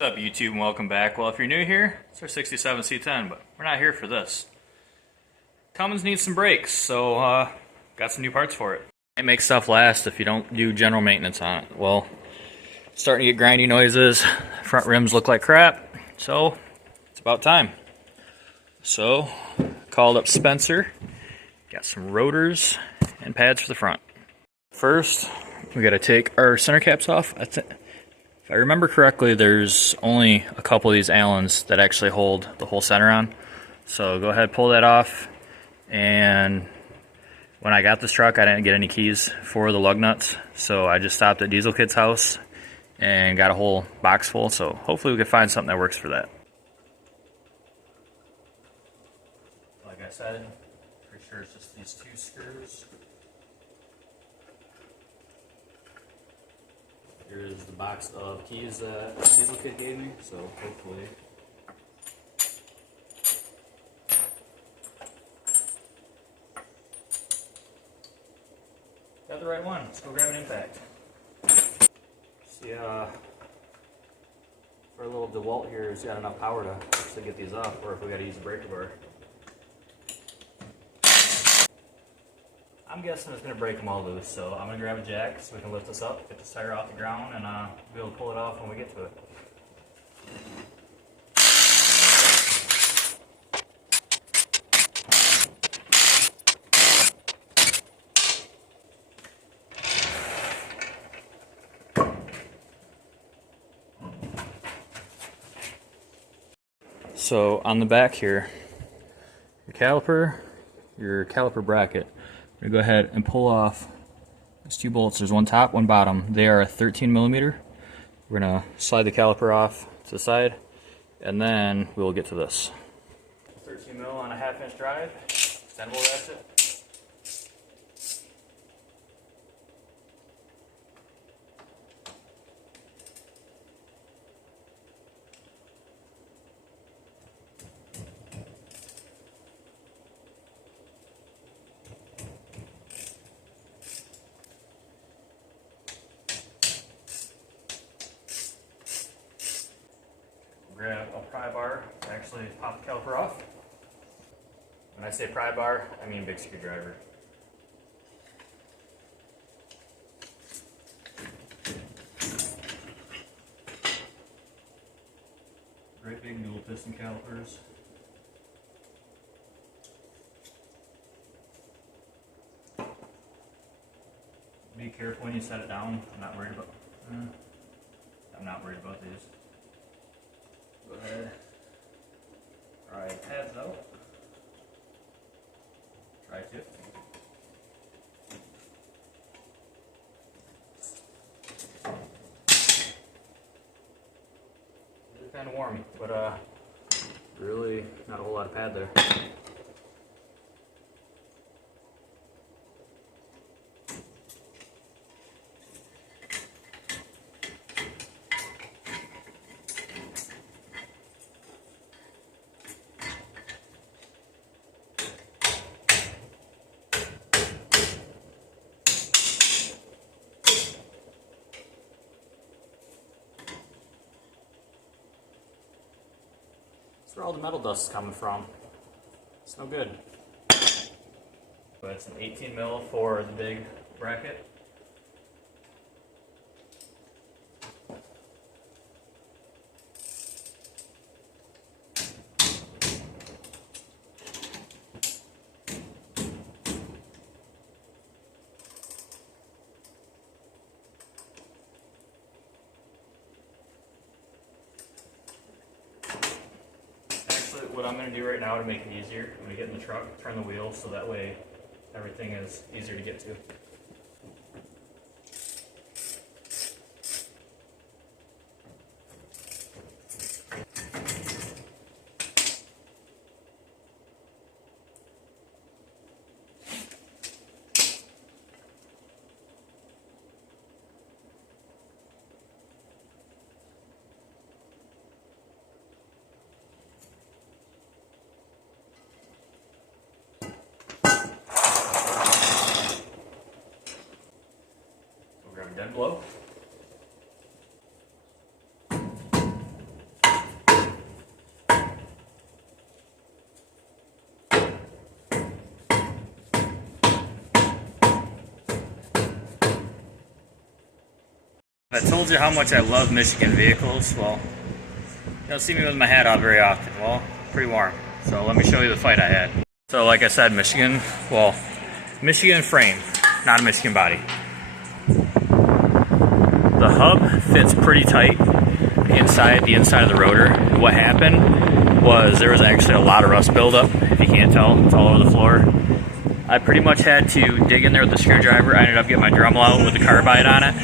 What's up YouTube and welcome back. Well, if you're new here, it's our 67 C10, but we're not here for this. Cummins needs some brakes, so got some new parts for it. It makes stuff last if you don't do general maintenance on it. Well, starting to get grindy noises, front rims look like crap, so it's about time. So, called up Spencer, got some rotors and pads for the front. First, we gotta take our center caps off. If I remember correctly, there's only a couple of these Allens that actually hold the whole center on. So go ahead, pull that off. And when I got this truck, I didn't get any keys for the lug nuts. So I just stopped at Diesel Kid's house and got a whole box full. So hopefully we can find something that works for that. Like I said, pretty sure it's just these two screws. Here's the box of keys that Diesel Kid gave me, so hopefully. Got the right one. Let's go grab an impact. See, for a little DeWalt here, it's got enough power to actually get these off, or if we got to use a breaker bar. I'm guessing it's going to break them all loose, so I'm going to grab a jack so we can lift this up, get this tire off the ground, and be able to pull it off when we get to it. So on the back here, your caliper bracket, we're going to go ahead and pull off these two bolts. There's one top, one bottom. They are 13 millimeter. We're going to slide the caliper off to the side, and then we'll get to this. 13 mil on a 1/2 inch drive, extendable ratchet. Grab a pry bar to actually pop the caliper off. When I say pry bar, I mean big screwdriver. Great big dual piston calipers. Be careful when you set it down. I'm not worried about these. Go ahead, try pads out, try to. It's kind of warm, but really not a whole lot of pad there. That's where all the metal dust is coming from. It's no good. But it's an 18 mil for the big bracket. What I'm going to do right now to make it easier, I'm going to get in the truck, turn the wheel, so that way everything is easier to get to. I told you how much I love Michigan vehicles. Well, you don't see me with my hat on very often. Well, pretty warm. So let me show you the fight I had. So like I said, Michigan frame, not a Michigan body. The hub fits pretty tight inside the inside of the rotor. And what happened was there was actually a lot of rust buildup. If you can't tell, it's all over the floor. I pretty much had to dig in there with the screwdriver. I ended up getting my Dremel out with the carbide on it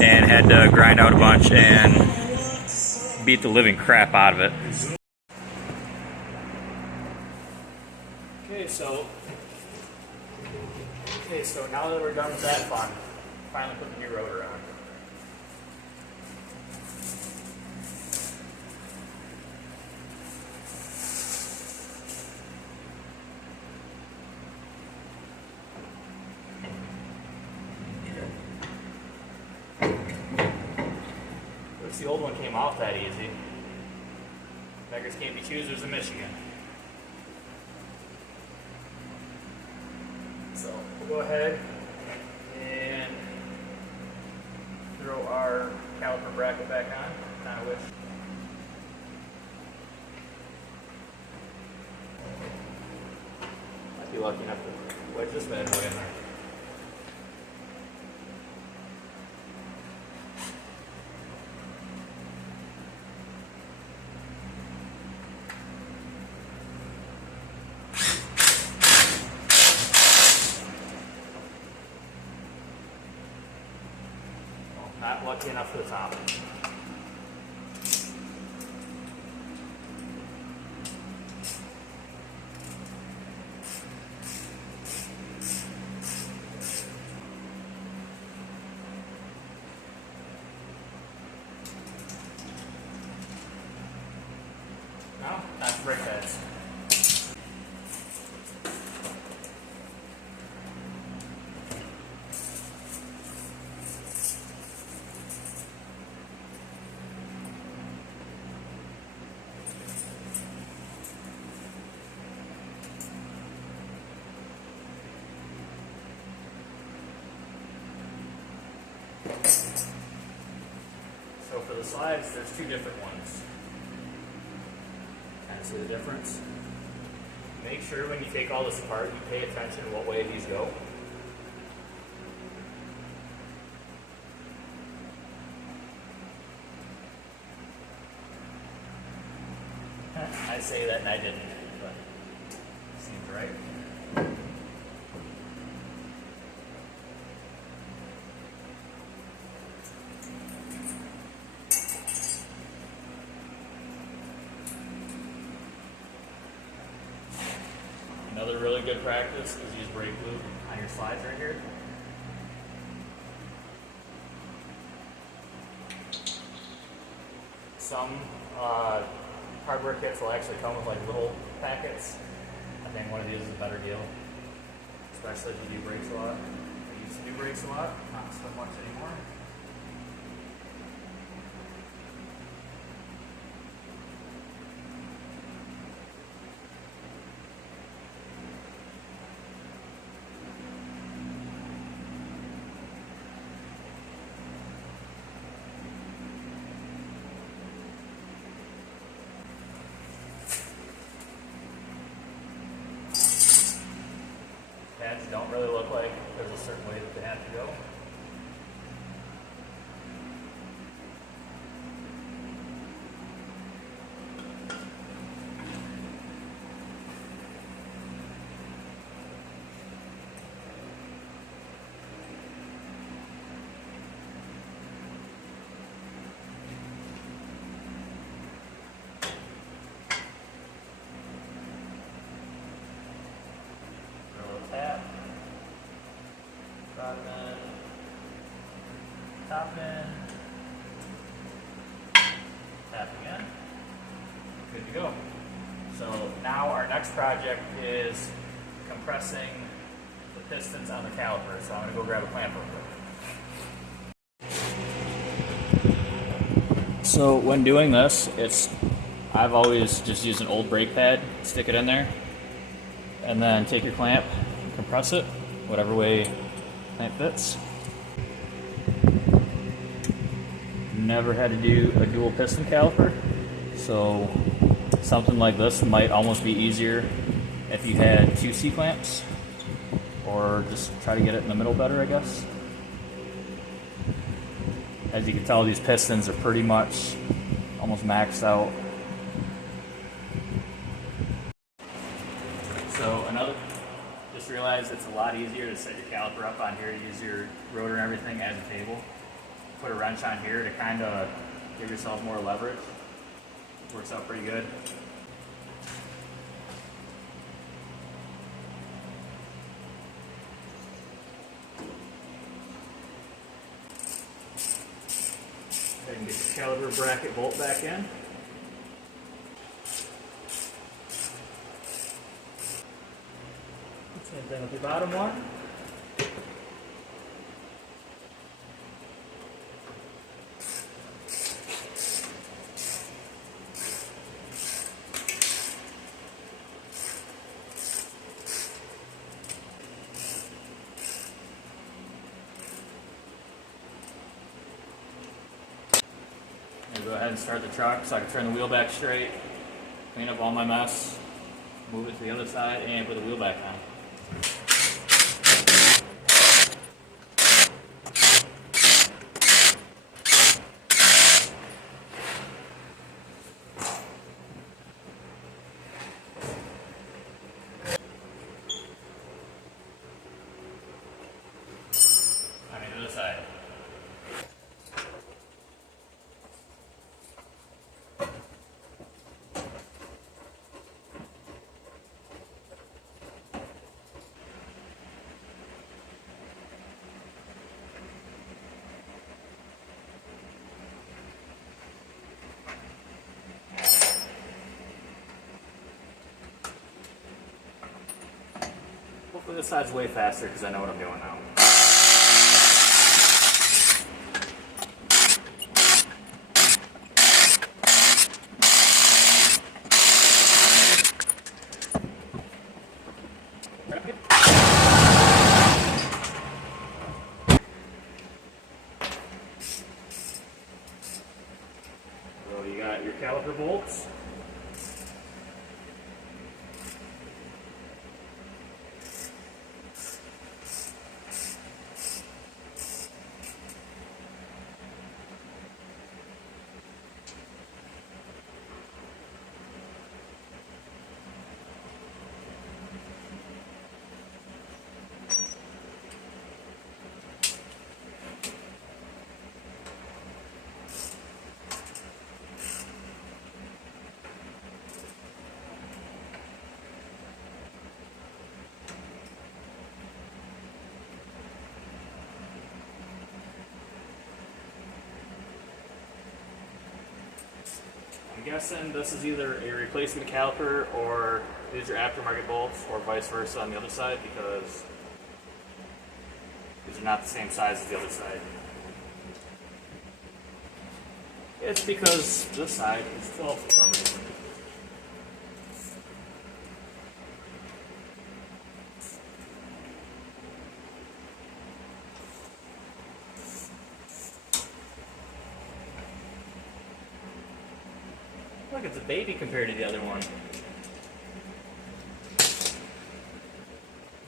and had to grind out a bunch and beat the living crap out of it. Okay, so now that we're done with that fun, finally put the new rotor on. The old one came off that easy. Beggars can't be choosers in Michigan. So we'll go ahead and throw our caliper bracket back on. Kind of wish. Might be lucky enough to wedge this bad boy in there. Not lucky enough for the top. Now, time for brake pads. So for the slides, there's two different ones. Kind of see the difference? Make sure when you take all this apart, you pay attention to what way these go. I say that and I didn't, but it seems right. Another really good practice is use brake lube on your slides right here. Some hardware kits will actually come with like little packets. I think one of these is a better deal, especially if you do brakes a lot. I used to do brakes a lot, not so much anymore. Pads don't really look like there's a certain way that they have to go. Tap, bottom end, top end, tap again, good to go. So now our next project is compressing the pistons on the caliper. So I'm going to go grab a clamp real quick. So when doing this, I've always just used an old brake pad, stick it in there, and then take your clamp, compress it, whatever way clamp fits. never had to do a dual piston caliper, so something like this might almost be easier if you had two C-clamps, or just try to get it in the middle better, I guess. As you can tell, these pistons are pretty much almost maxed out. So just realize it's a lot easier to set your caliper up on here, use your rotor and everything as a table. Put a wrench on here to kind of give yourself more leverage. Works out pretty good. Go ahead and get your caliper bracket bolt back in. Same thing with the bottom one. I'm going to go ahead and start the truck so I can turn the wheel back straight, clean up all my mess, move it to the other side, and put the wheel back on. The other side. Hopefully this side's way faster because I know what I'm doing now. So you got your caliper bolts. I'm guessing this is either a replacement caliper or these are aftermarket bolts, or vice versa on the other side, because these are not the same size as the other side. It's because this side is 12 for some reason. Look, it's a baby compared to the other one.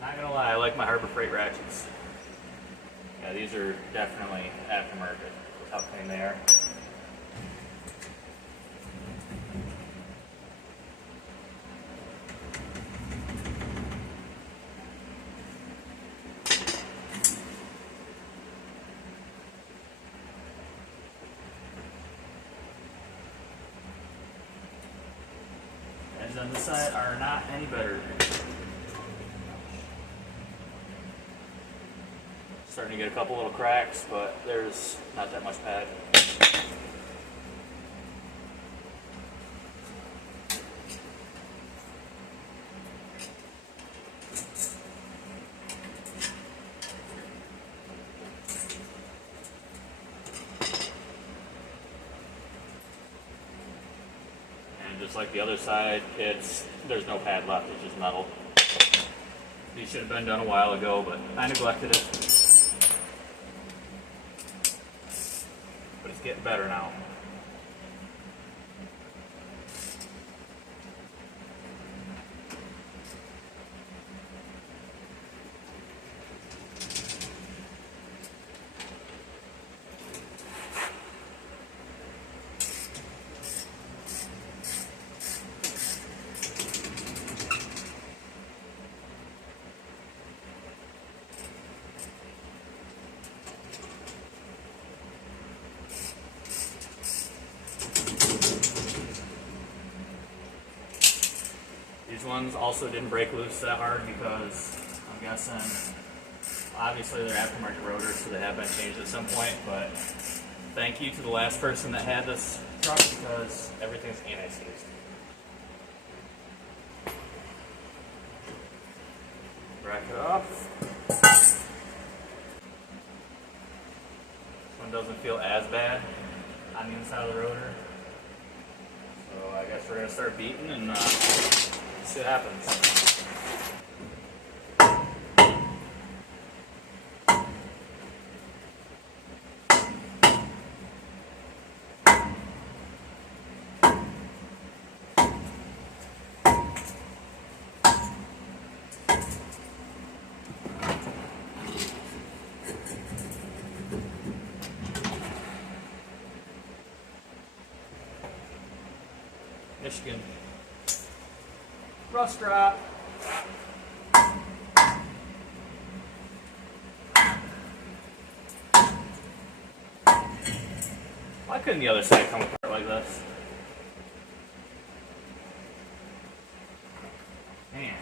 Not gonna lie, I like my Harbor Freight ratchets. Yeah, these are definitely aftermarket with how clean they are. Edges on this side are not any better. Starting to get a couple little cracks, but there's not that much pad. And just like the other side, there's no pad left, it's just metal. These should have been done a while ago, but I neglected it. But it's getting better now. These ones also didn't break loose that hard because I'm guessing, obviously they're aftermarket rotors, so they have been changed at some point, but thank you to the last person that had this truck because everything's anti-seized. Rack it off. This one doesn't feel as bad on the inside of the rotor. So I guess we're going to start beating and see what happens. Michigan. Rust drop. Why couldn't the other side come apart like this? Man.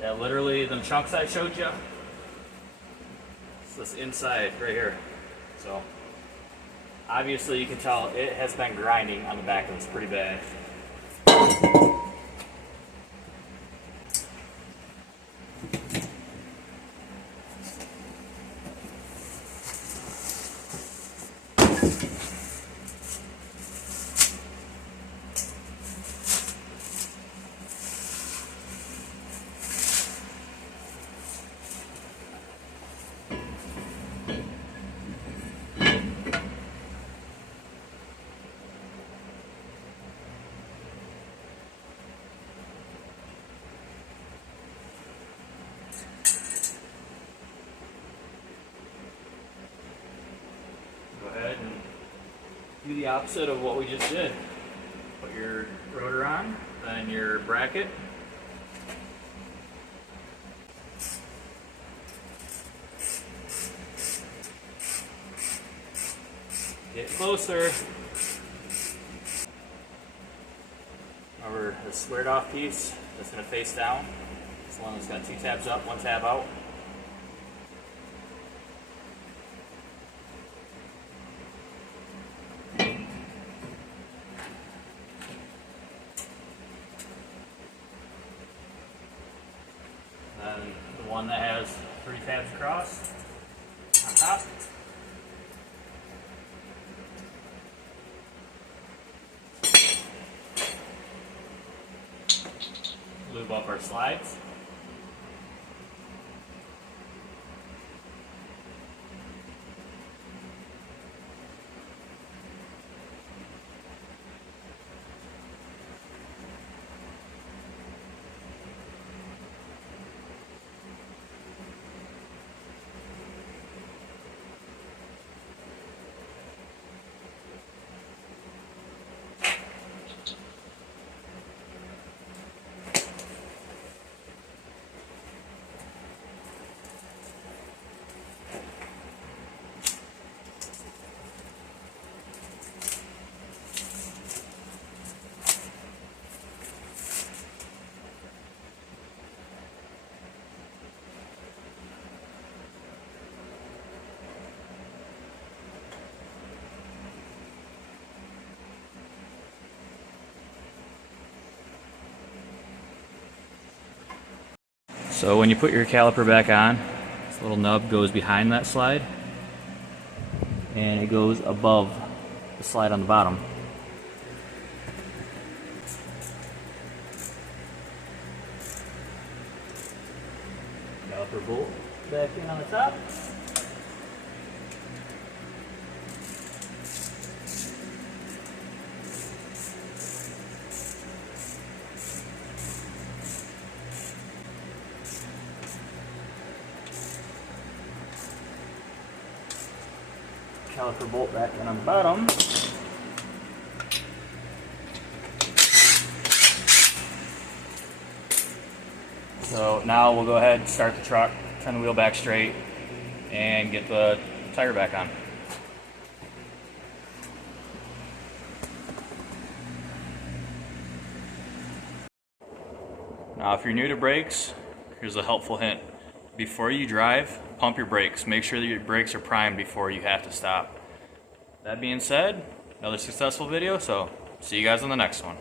Yeah, literally the chunks I showed you. It's this inside right here. So obviously you can tell it has been grinding on the back of this pretty bad. Do the opposite of what we just did. Put your rotor on, then your bracket. Get closer. Remember the squared off piece that's going to face down. It's the one that's got 2 tabs up, 1 tab out. Then the one that has 3 tabs across on top. Lube up our slides. So when you put your caliper back on, this little nub goes behind that slide and it goes above the slide on the bottom. Caliper bolt. back in on the top. Caliper bolt back in on the bottom. So now we'll go ahead and start the truck, turn the wheel back straight, and get the tire back on. Now if you're new to brakes, here's a helpful hint. Before you drive, pump your brakes. Make sure that your brakes are primed before you have to stop. That being said, another successful video, so see you guys on the next one.